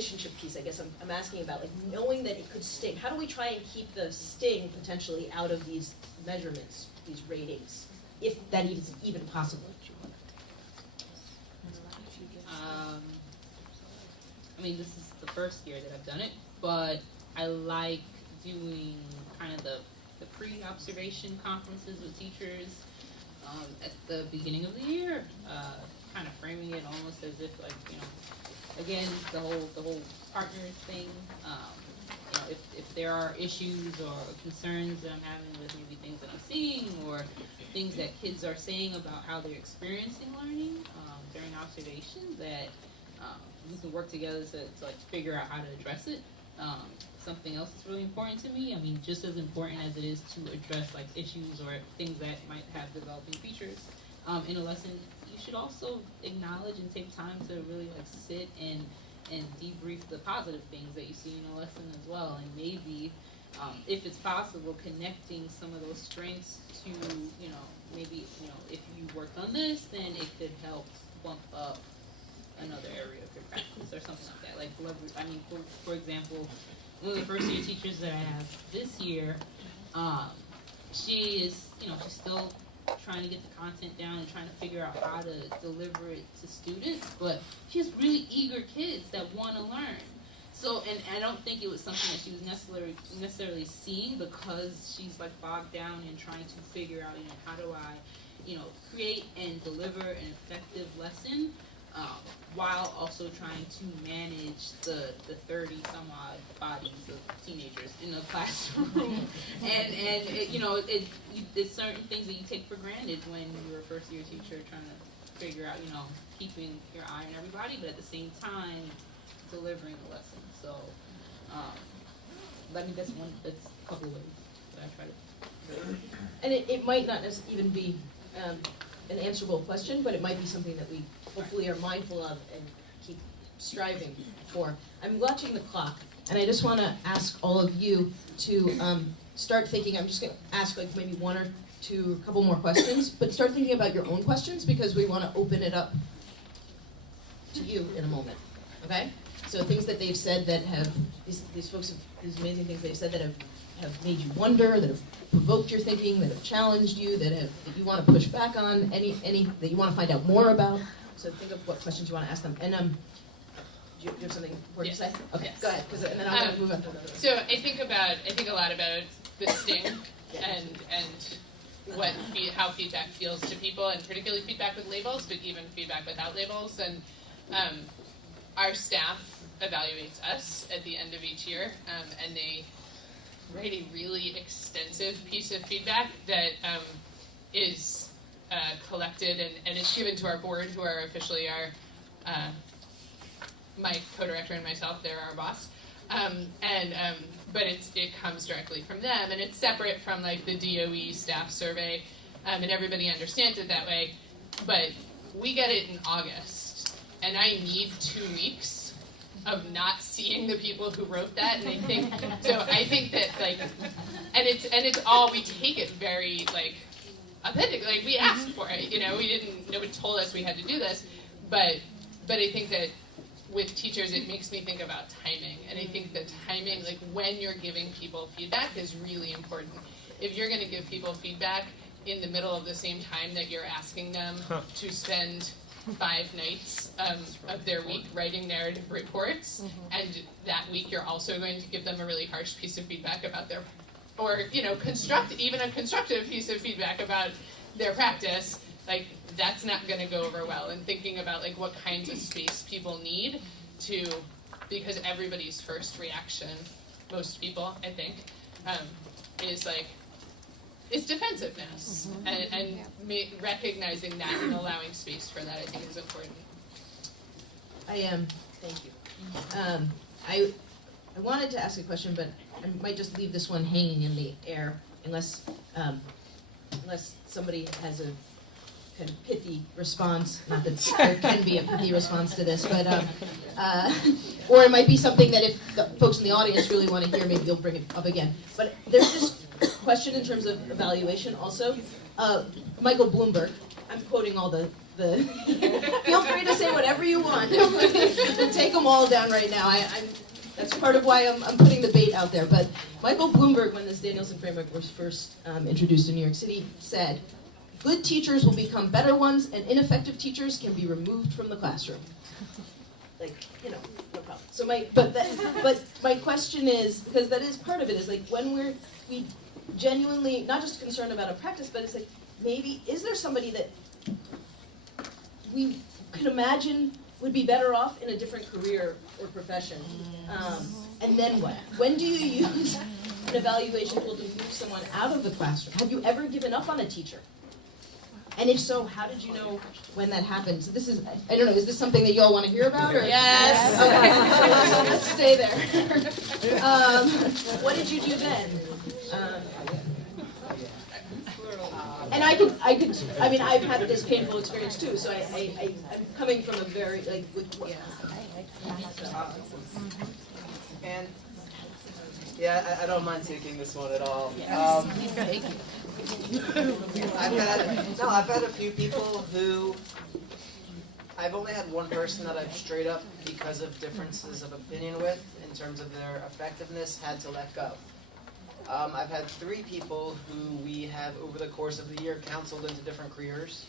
relationship piece, I guess I'm asking about, like knowing that it could sting. How do we try and keep the sting potentially out of these measurements, these ratings, if that is even possible? I mean, this is the first year that I've done it, but I like doing kind of the pre-observation conferences with teachers at the beginning of the year, kind of framing it almost as if, like, you know, again, the whole partners thing. You know, if there are issues or concerns that I'm having with maybe things that I'm seeing or things that kids are saying about how they're experiencing learning during observation, that we can work together to like figure out how to address it. Something else that's really important to me, I mean, just as important as it is to address like issues or things that might have developing features in a lesson, you should also acknowledge and take time to really like sit and debrief the positive things that you see in a lesson as well, and maybe if it's possible, connecting some of those strengths to, you know, maybe, you know, if you worked on this, then it could help bump up another area of your practice or something like that. Like, I mean, for example, one of the first year teachers that I have this year, she is, you know, she's still trying to get the content down and trying to figure out how to deliver it to students, but she has really eager kids that want to learn. So, and I don't think it was something that she was necessarily seeing, because she's like bogged down in trying to figure out, you know, how do I, you know, create and deliver an effective lesson while also trying to manage the 30 some odd bodies of teenagers in a classroom. and it, you know, it's certain things that you take for granted when you're a first year teacher trying to figure out, you know, keeping your eye on everybody, but at the same time delivering the lesson. So, I mean, that's a couple of ways that I try to. And it might not even be an answerable question, but it might be something that we hopefully are mindful of and keep striving for. I'm watching the clock, and I just want to ask all of you to start thinking. I'm just going to ask like maybe one or two, a couple more questions, but start thinking about your own questions, because we want to open it up to you in a moment. Okay? So things that they've said that have, these folks, these amazing things they've said that have made you wonder, that have provoked your thinking, that have challenged you, that you want to push back on, any that you want to find out more about. So think of what questions you want to ask them. And do you have something important to say? Okay, yes. Go ahead, and then I'm going to move on to another. So I think a lot about the sting and how feedback feels to people, and particularly feedback with labels, but even feedback without labels. And our staff evaluates us at the end of each year, and they write a really extensive piece of feedback that is collected and it's given to our board, who are officially our my co-director and myself. They're our boss, but it comes directly from them, and it's separate from like the DOE staff survey, and everybody understands it that way. But we get it in August, and I need 2 weeks of not seeing the people who wrote that, and I think that like, and it's all, we take it very like authentic, like we asked for it, you know, nobody told us we had to do this, but I think that with teachers it makes me think about timing, and I think the timing, like when you're giving people feedback, is really important. If you're going to give people feedback in the middle of the same time that you're asking them to spend 5 nights of their week writing narrative reports, and that week you're also going to give them a really harsh piece of feedback about their, or you know, even a constructive piece of feedback about their practice, like that's not going to go over well. And thinking about like what kinds of space people need to, because everybody's first reaction, most people I think, is like, is defensiveness, and recognizing that and allowing space for that, I think, is important. Thank you. I wanted to ask a question, but I might just leave this one hanging in the air, unless somebody has a kind of pithy response. Not that there can be a pithy response to this, but or it might be something that if the folks in the audience really want to hear, maybe they'll bring it up again. But there's this question in terms of evaluation also. Michael Bloomberg, I'm quoting all the the, feel free to say whatever you want. Take them all down right now. That's part of why I'm putting the bait out there. But Michael Bloomberg, when this Danielson framework was first introduced in New York City, said, "Good teachers will become better ones, and ineffective teachers can be removed from the classroom." Like, no problem. So but my question is, because that is part of it, is like when we genuinely, not just concerned about a practice, but it's like, maybe, is there somebody that we could imagine would be better off in a different career or profession? And then what? When do you use an evaluation tool to move someone out of the classroom? Have you ever given up on a teacher? And if so, how did you know when that happened? So this is, I don't know, is this something that you all want to hear about? Or? Yes. Okay, let's stay there. What did you do then? And I mean, I've had this painful experience too, so I'm coming from a very, like, And, yeah, I don't mind taking this one at all. I've had a few people who, I've only had one person that I've straight up, because of differences of opinion with, in terms of their effectiveness, had to let go. I've had 3 people who we have, over the course of the year, counseled into different careers.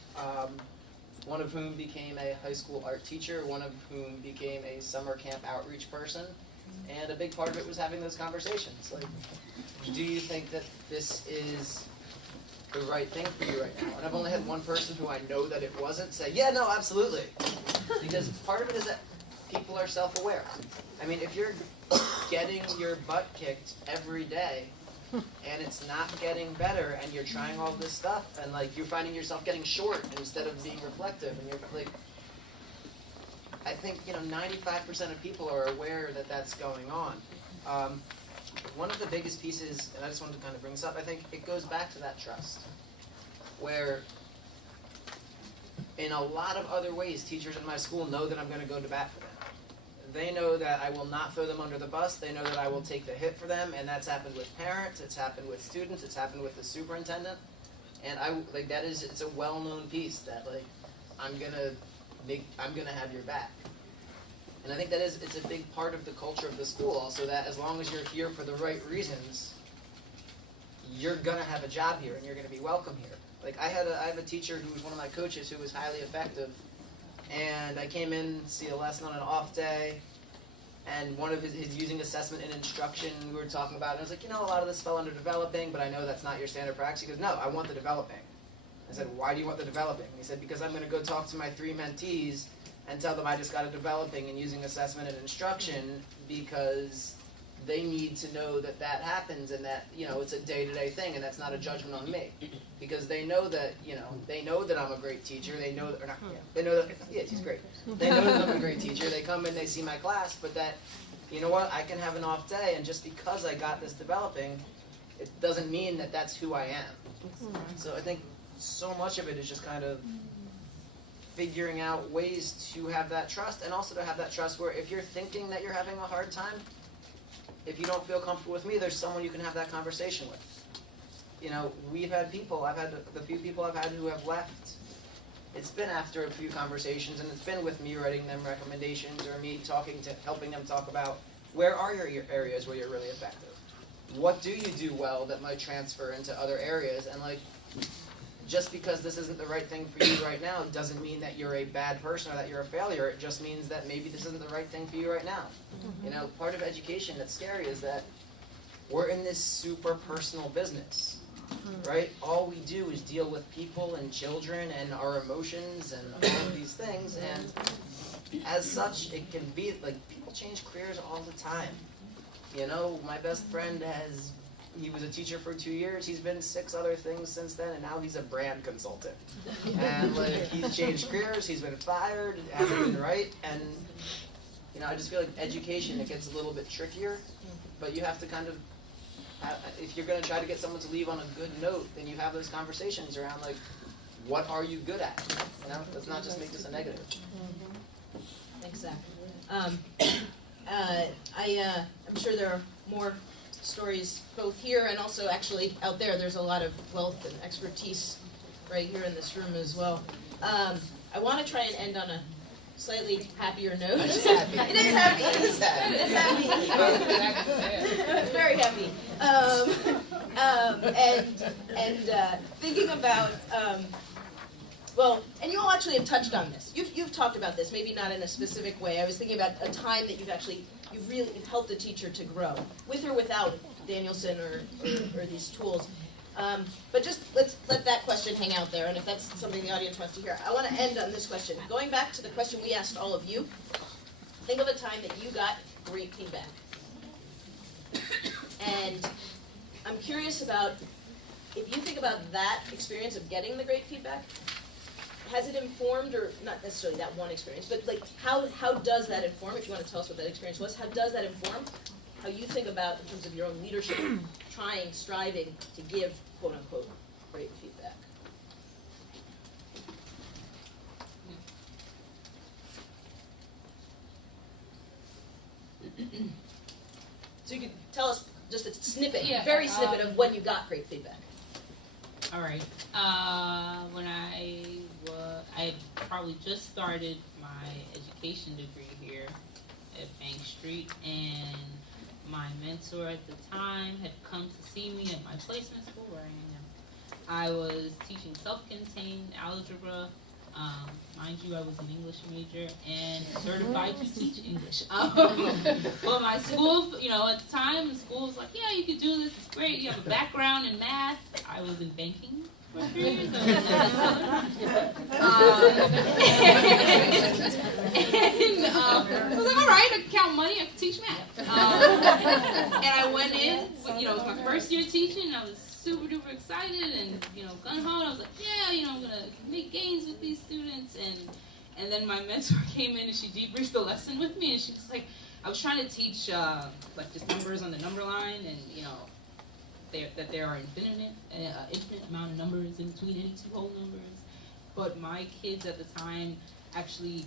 One of whom became a high school art teacher, one of whom became a summer camp outreach person, and a big part of it was having those conversations. Like, do you think that this is the right thing for you right now? And I've only had one person who I know that it wasn't say, yeah, no, absolutely. Because part of it is that people are self-aware. I mean, if you're getting your butt kicked every day, and it's not getting better, and you're trying all this stuff, and like you're finding yourself getting short instead of being reflective, and you're like, I think 95% of people are aware that that's going on. One of the biggest pieces, and I just wanted to kind of bring this up, I think it goes back to that trust, where in a lot of other ways, teachers in my school know that I'm going to go to bat for them. They know that I will not throw them under the bus. They know that I will take the hit for them, and that's happened with parents, it's happened with students, it's happened with the superintendent. And it's a well-known piece that I'm gonna have your back. And I think it's a big part of the culture of the school also, that as long as you're here for the right reasons, you're gonna have a job here and you're gonna be welcome here. Like I have a teacher who was one of my coaches who was highly effective, and I came in to see a lesson on an off day, and one of his using assessment and instruction we were talking about, and I was like, a lot of this fell under developing, but I know that's not your standard practice. He goes, no, I want the developing. I said, why do you want the developing? He said, because I'm going to go talk to my 3 mentees and tell them I just got a developing and using assessment and instruction, because they need to know that that happens and that, it's a day-to-day thing, and that's not a judgment on me. Because they know that, they know that I'm a great teacher. They know that, they know that, yeah, she's great. They know that I'm a great teacher. They come in, they see my class, but that, you know what, I can have an off day, and just because I got this developing, it doesn't mean that that's who I am. So I think so much of it is just kind of figuring out ways to have that trust, and also to have that trust where if you're thinking that you're having a hard time, if you don't feel comfortable with me, there's someone you can have that conversation with. We've had people, the few people I've had who have left, it's been after a few conversations, and it's been with me writing them recommendations, or me helping them talk about, where are your areas where you're really effective? What do you do well that might transfer into other areas? And just because this isn't the right thing for you right now doesn't mean that you're a bad person or that you're a failure. It just means that maybe this isn't the right thing for you right now. Part of education that's scary is that we're in this super personal business, right? All we do is deal with people and children and our emotions and all of these things, and as such, it can be people change careers all the time. My best friend he was a teacher for 2 years. He's been 6 other things since then, and now he's a brand consultant. And he's changed careers. He's been fired. It hasn't been right. And I just feel like education, it gets a little bit trickier. But you have to kind of, if you're going to try to get someone to leave on a good note, then you have those conversations around what are you good at? Let's not just make this a negative. Exactly. I'm sure there are more stories both here and also actually out there. There's a lot of wealth and expertise right here in this room as well. I want to try and end on a slightly happier note. It is happy. It is happy. It is happy. It is happy. It's very happy. And thinking about, well, and you all actually have touched on this. You've talked about this, maybe not in a specific way. I was thinking about a time that you've helped a teacher to grow, with or without Danielson or these tools. But just let's let that question hang out there, and if that's something the audience wants to hear. I want to end on this question. Going back to the question we asked all of you, think of a time that you got great feedback. And I'm curious about, if you think about that experience of getting the great feedback, has it informed, or not necessarily that one experience, but like how does that inform, if you want to tell us what that experience was, how does that inform how you think about, in terms of your own leadership, striving to give, quote unquote, great feedback? So you could tell us just a snippet, very snippet of when you got great feedback. All right. When I probably just started my education degree here at Bank Street, and my mentor at the time had come to see me at my placement school where I am now. I was teaching self-contained algebra. Mind you, I was an English major and certified to teach English. But my school, at the time, the school was like, yeah, you can do this, it's great, you have a background in math. I was in banking for 3 years. I was like, all right, I can count money, I can teach math. And I went in, it was my first year teaching, I was super duper excited and, gung ho, and I was like, yeah, I'm gonna make gains with these students. And then my mentor came in and she debriefed the lesson with me, and she was like, I was trying to teach just numbers on the number line, and that there are infinite amount of numbers in between any two whole numbers. But my kids at the time actually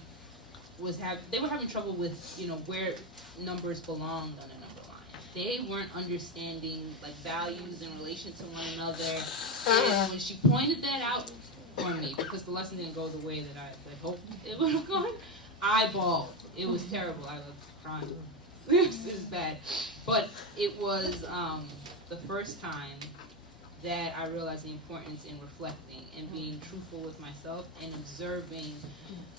they were having trouble with where numbers belonged on a number line. They weren't understanding values in relation to one another. And when she pointed that out for me, because the lesson didn't go the way that I hoped it would have gone, I bawled. It was terrible. I was crying. This is bad. But it was the first time that I realized the importance in reflecting and being truthful with myself and observing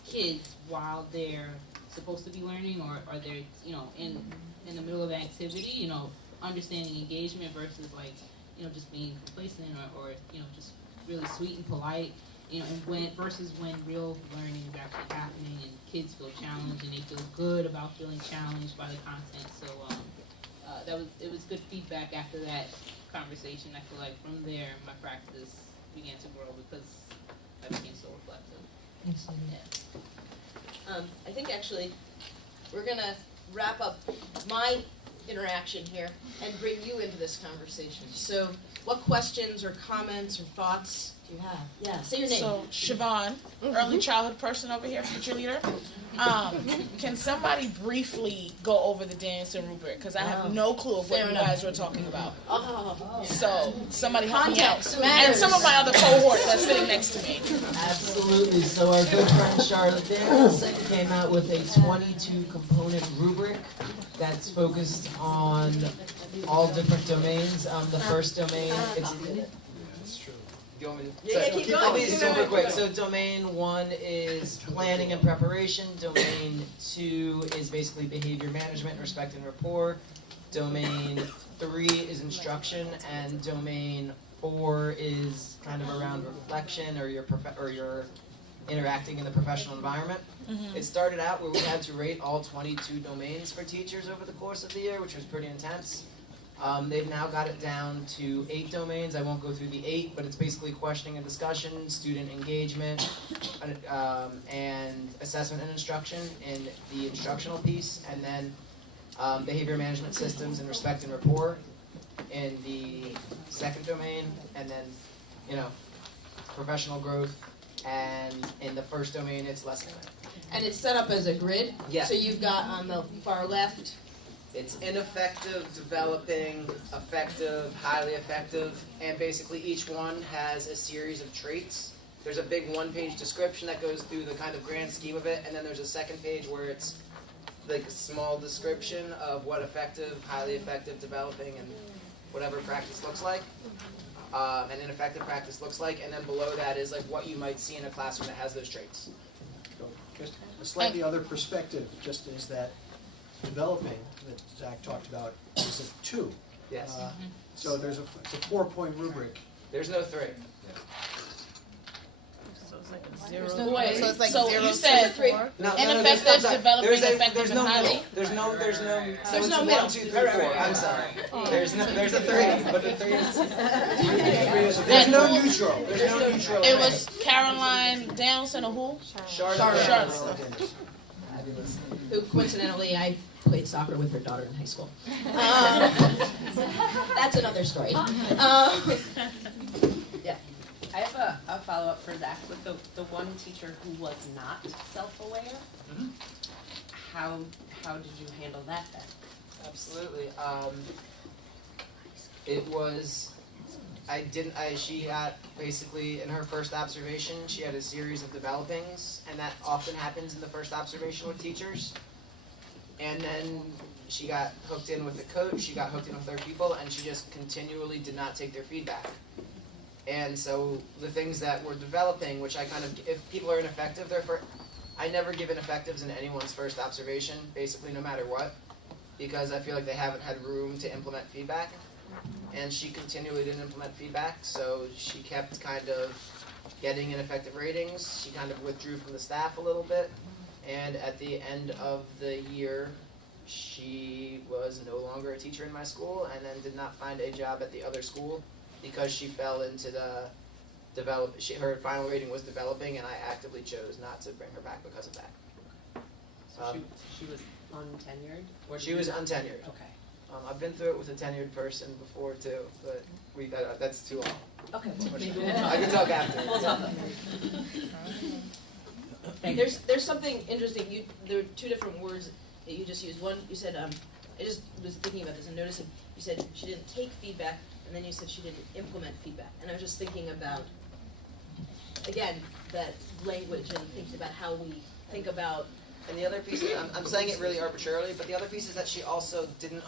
kids while they're supposed to be learning or they're in the middle of an activity, understanding engagement versus just being complacent or just really sweet and polite, and versus when real learning is actually happening and kids feel challenged and they feel good about feeling challenged by the content. So it was good feedback after that conversation. I feel like from there my practice began to grow because I became so reflective. Yeah. I think actually we're going to wrap up my interaction here and bring you into this conversation. So what questions or comments or thoughts do you have? Yeah, say your name. So Siobhan, early childhood person over here, future leader. Can somebody briefly go over the Dancer Rubric? Because I have no clue of what you guys were talking about. So somebody help me out. And some of my other cohort that's sitting next to me. Absolutely. So our good friend Charlotte Danielson came out with a 22-component rubric that's focused on all different domains. The first domain, Keep going. I'll be super quick. So domain 1 is planning and preparation. Domain 2 is basically behavior management, respect and rapport. Domain 3 is instruction, and domain 4 is kind of around reflection or your interacting in the professional environment. It started out where we had to rate all 22 domains for teachers over the course of the year, which was pretty intense. They've now got it down to 8 domains. I won't go through the 8, but it's basically questioning and discussion, student engagement, and assessment and instruction in the instructional piece, and then behavior management systems and respect and rapport in the second domain, and then, professional growth, and in the first domain, it's lesson planning. And it's set up as a grid? Yeah. So you've got on the far left. It's ineffective, developing, effective, highly effective, and basically each one has a series of traits there's a big one-page description that goes through the kind of grand scheme of it, and then there's a second page where it's like a small description of what effective, highly effective developing and whatever practice looks like, and ineffective practice looks like, and then below that is like what you might see in a classroom that has those traits. So just a slightly other perspective, just is that developing that Zach talked about is a 2. Yes. So it's a 4-point rubric. There's no 3. Wait, So it's like so 0 you to said 4. ineffective, developing, effective, there's and no highly. middle. There's no so There's it's no 1, middle. 2, 3, 4. I'm sorry. There's a 3, but the 3 is There's no neutral. there's no neutral. It was Caroline Downs and a who? Charlotte. Who coincidentally I played soccer with her daughter in high school. That's another story. Yeah. I have a follow-up for Zach with the one teacher who was not self-aware. How did you handle that then? Absolutely. It was. She had basically in her first observation, she had a series of developings, and that often happens in the first observation with teachers. And then she got hooked in with the coach, she got hooked in with other people, and she just continually did not take their feedback. And so the things that were developing, which I kind of, if people are ineffective, I never give ineffectives in anyone's first observation, basically no matter what, because I feel like they haven't had room to implement feedback. And she continually didn't implement feedback, so she kept kind of getting ineffective ratings. She kind of withdrew from the staff a little bit, and at the end of the year, she was no longer a teacher in my school, and then did not find a job at the other school because she fell into the her final rating was developing, and I actively chose not to bring her back because of that. She was untenured? She was untenured. Okay. I've been through it with a tenured person before too, but that's too long. Okay. I can talk after. There's something interesting. There were 2 different words that you just used. One, you said, I just was thinking about this and noticing, you said she didn't take feedback, and then you said she didn't implement feedback. And I was just thinking about, again, that language and thinking about how we think about. And the other piece, I'm saying it really arbitrarily, but the other piece is that she also didn't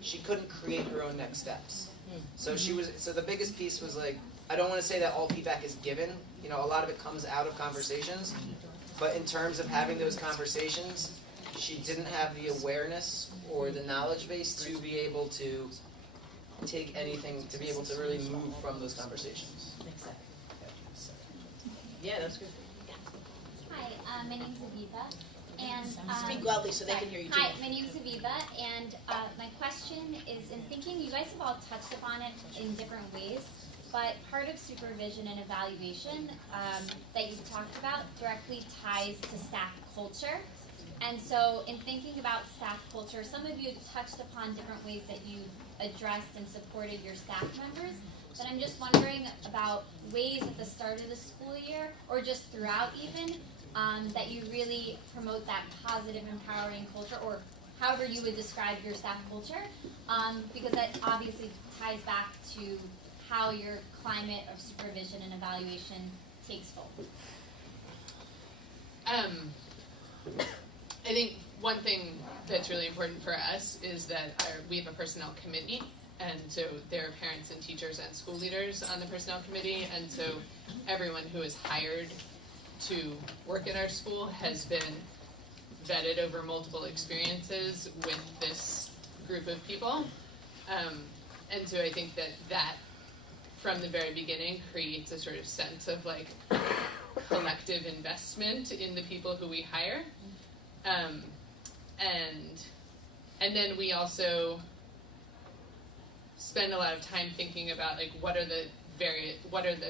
she couldn't create her own next steps. So so the biggest piece was like, I don't want to say that all feedback is given, a lot of it comes out of conversations, but in terms of having those conversations, she didn't have the awareness or the knowledge base to be able to take anything, to be able to really move from those conversations. Yeah, that's good. Hi, my name's Aviva, and Speak loudly so they can hear you too. Hi, my name's Aviva, and my question is, in thinking, you guys have all touched upon it in different ways, but part of supervision and evaluation that you've talked about directly ties to staff culture. And so in thinking about staff culture, some of you have touched upon different ways that you've addressed and supported your staff members. But I'm just wondering about ways at the start of the school year, or just throughout even, that you really promote that positive, empowering culture, or however you would describe your staff culture, because that obviously ties back to how your climate of supervision and evaluation takes hold. I think one thing that's really important for us is that we have a personnel committee, and so there are parents and teachers and school leaders on the personnel committee, and so everyone who is hired to work at our school has been vetted over multiple experiences with this group of people. And so I think that from the very beginning creates a sort of sense of like collective investment in the people who we hire. And then we also spend a lot of time thinking about like what are the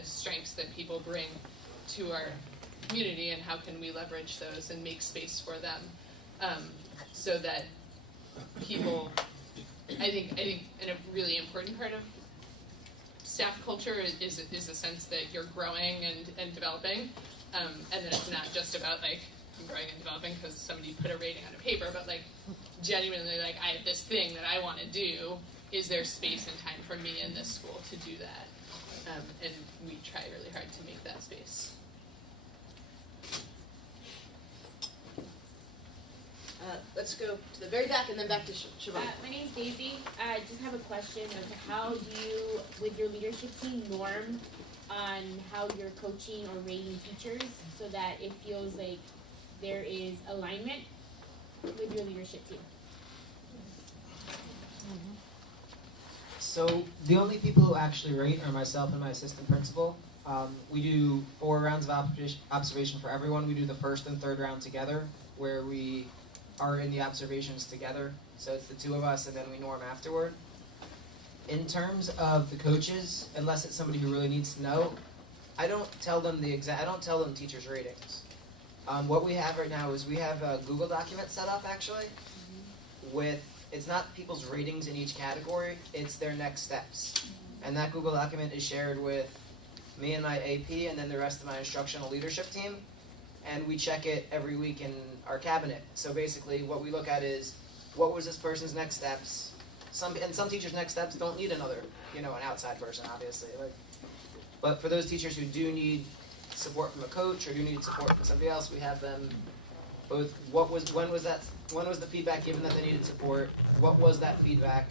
strengths that people bring to our community, and how can we leverage those and make space for them, so that people, I think and a really important part of staff culture is the sense that you're growing and developing, and that it's not just about like growing and developing because somebody put a rating on a paper, but like genuinely like I have this thing that I want to do. Is there space and time for me in this school to do that? and we try really hard to make that space. Let's go to the very back and then back to Siobhan. My name's Daisy. I just have a question of how do you, with your leadership team, norm on how you're coaching or rating teachers so that it feels like there is alignment with your leadership team? So the only people who actually rate are myself and my assistant principal. We do 4 rounds of observation for everyone. We do the first and third round together, where we are in the observations together. So it's the 2 of us, and then we norm afterward. In terms of the coaches, unless it's somebody who really needs to know, I don't tell them teachers' ratings. What we have right now is we have a Google document set up actually with, it's not people's ratings in each category, it's their next steps. And that Google document is shared with me and my AP and then the rest of my instructional leadership team. And we check it every week in our cabinet. So basically what we look at is, what was this person's next steps? Some teachers' next steps don't need another, an outside person, obviously. But for those teachers who do need support from a coach or do need support from somebody else, we have them both. When was the feedback given that they needed support? What was that feedback?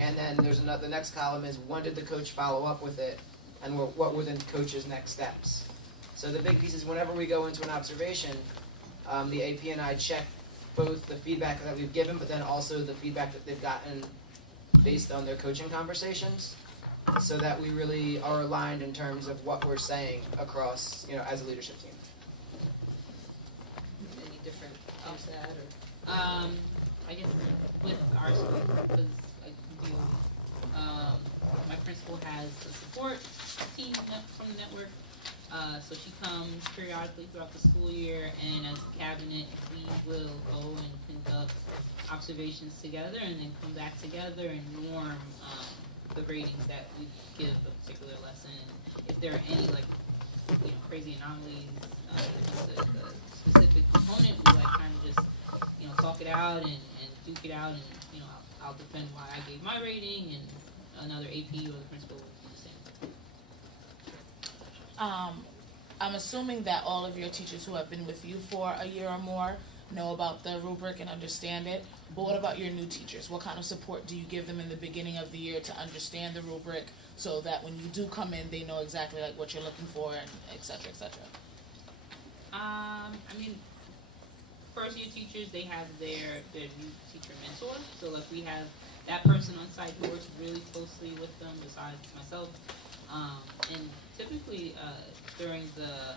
And then there's the next column is, when did the coach follow up with it, and what were the coach's next steps? So the big piece is, whenever we go into an observation, the AP and I check both the feedback that we've given, but then also the feedback that they've gotten based on their coaching conversations, so that we really are aligned in terms of what we're saying across, as a leadership team. Any different things to add, or? I guess with our school, because I do, my principal has a support team from the network. So she comes periodically throughout the school year, and as a cabinet, we will go and conduct observations together and then come back together and norm the ratings that we give a particular lesson. If there are any crazy anomalies in the specific component, we kind of just talk it out and duke it out, and I'll defend why I gave my rating, and another AP or the principal will do the same. I'm assuming that all of your teachers who have been with you for a year or more know about the rubric and understand it. But what about your new teachers? What kind of support do you give them in the beginning of the year to understand the rubric, so that when you do come in, they know exactly what you're looking for, and et cetera, et cetera? First year teachers, they have their new teacher mentor. So we have that person on site who works really closely with them besides myself. And typically during the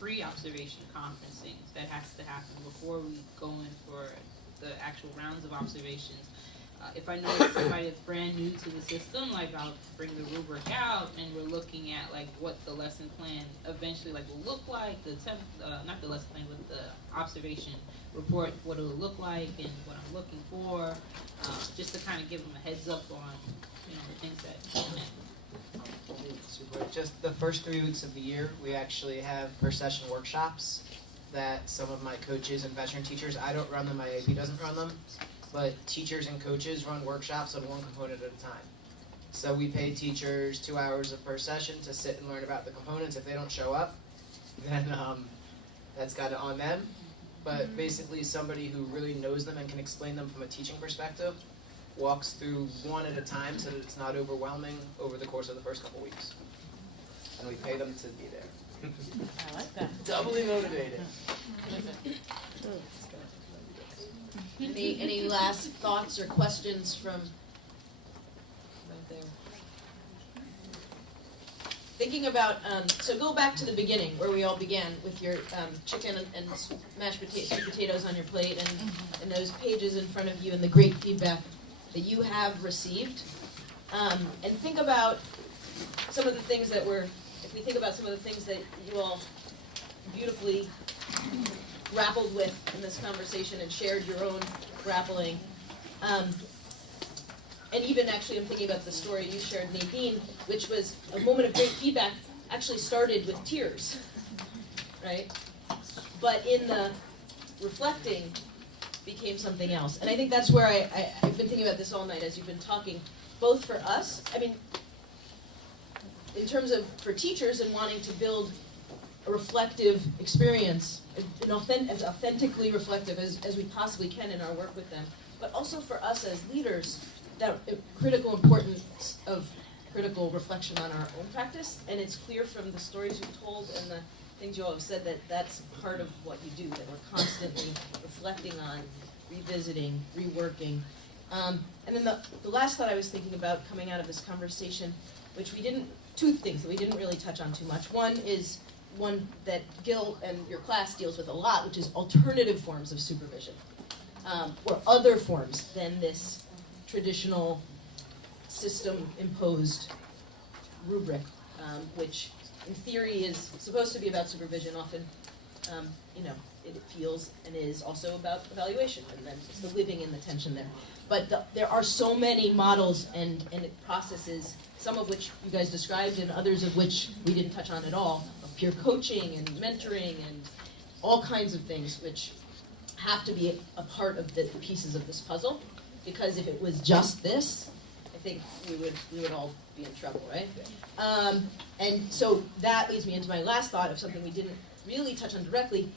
pre-observation conferencing that has to happen before we go in for the actual rounds of observations. If I notice somebody that's brand new to the system, I'll bring the rubric out, and we're looking at what the lesson plan eventually will look like. Not the lesson plan, but the observation report, what it'll look like and what I'm looking for, just to kind of give them a heads up on the things that come in. Just the first 3 weeks of the year, we actually have per session workshops that some of my coaches and veteran teachers, I don't run them, my AP doesn't run them, but teachers and coaches run workshops on one component at a time. So we pay teachers 2 hours of per session to sit and learn about the components. If they don't show up, then that's got it on them. But basically somebody who really knows them and can explain them from a teaching perspective walks through one at a time so that it's not overwhelming over the course of the first couple weeks. And we pay them to be there. I like that. Doubly motivated. Any last thoughts or questions from right there? Thinking about, so go back to the beginning where we all began with your chicken and mashed potatoes on your plate, and those pages in front of you and the great feedback that you have received. And think about some of the things that if we think about some of the things that you all beautifully grappled with in this conversation and shared your own grappling. And even actually I'm thinking about the story you shared, Nadine, which was a moment of great feedback, actually started with tears, right? But in the reflecting became something else. And I think that's where I've been thinking about this all night as you've been talking, both for us, in terms of for teachers and wanting to build a reflective experience, as authentically reflective as we possibly can in our work with them, but also for us as leaders, that critical importance of critical reflection on our own practice. And it's clear from the stories you've told and the things you all have said that that's part of what you do, that we're constantly reflecting on, revisiting, reworking. And then the last thought I was thinking about coming out of this conversation, which two things that we didn't really touch on too much. One is one that Gil and your class deals with a lot, which is alternative forms of supervision, or other forms than this traditional system-imposed rubric, which in theory is supposed to be about supervision. Often, it feels and is also about evaluation, and then it's the living in the tension there. But there are so many models and processes, some of which you guys described and others of which we didn't touch on at all, of peer coaching and mentoring and all kinds of things which have to be a part of the pieces of this puzzle. Because if it was just this, I think we would all be in trouble, right? And so that leads me into my last thought of something we didn't really touch on directly,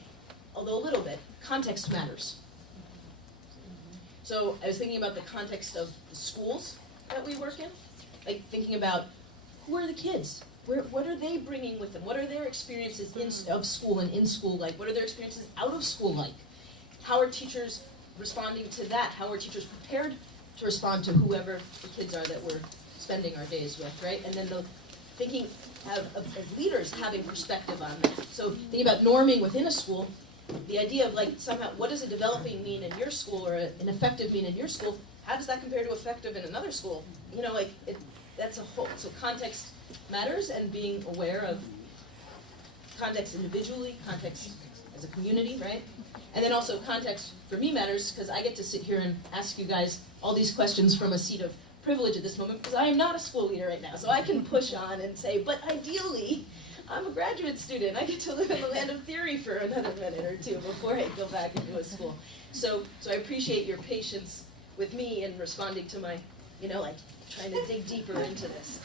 although a little bit. Context matters. So I was thinking about the context of the schools that we work in, like thinking about who are the kids? What are they bringing with them? What are their experiences of school and in school like? What are their experiences out of school like? How are teachers responding to that? How are teachers prepared to respond to whoever the kids are that we're spending our days with, right? And then thinking of leaders having perspective on that. So thinking about norming within a school, the idea of like somehow, what does a developing mean in your school or an effective mean in your school? How does that compare to effective in another school? That's a whole, so context matters, and being aware of context individually, context as a community, right? And then also context for me matters because I get to sit here and ask you guys all these questions from a seat of privilege at this moment because I am not a school leader right now. So I can push on and say, but ideally, I'm a graduate student. I get to live in the land of theory for another minute or two before I go back into a school. So I appreciate your patience with me in responding to my, trying to dig deeper into this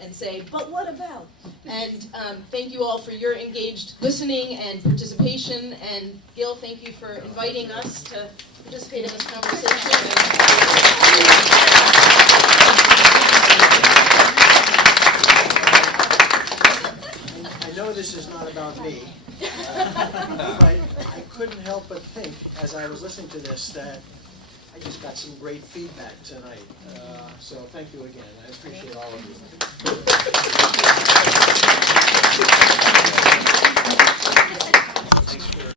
and say, but what about? And thank you all for your engaged listening and participation. And Gil, thank you for inviting us to participate in this conversation. I know this is not about me, but I couldn't help but think, as I was listening to this, that I just got some great feedback tonight. So thank you again. I appreciate all of you.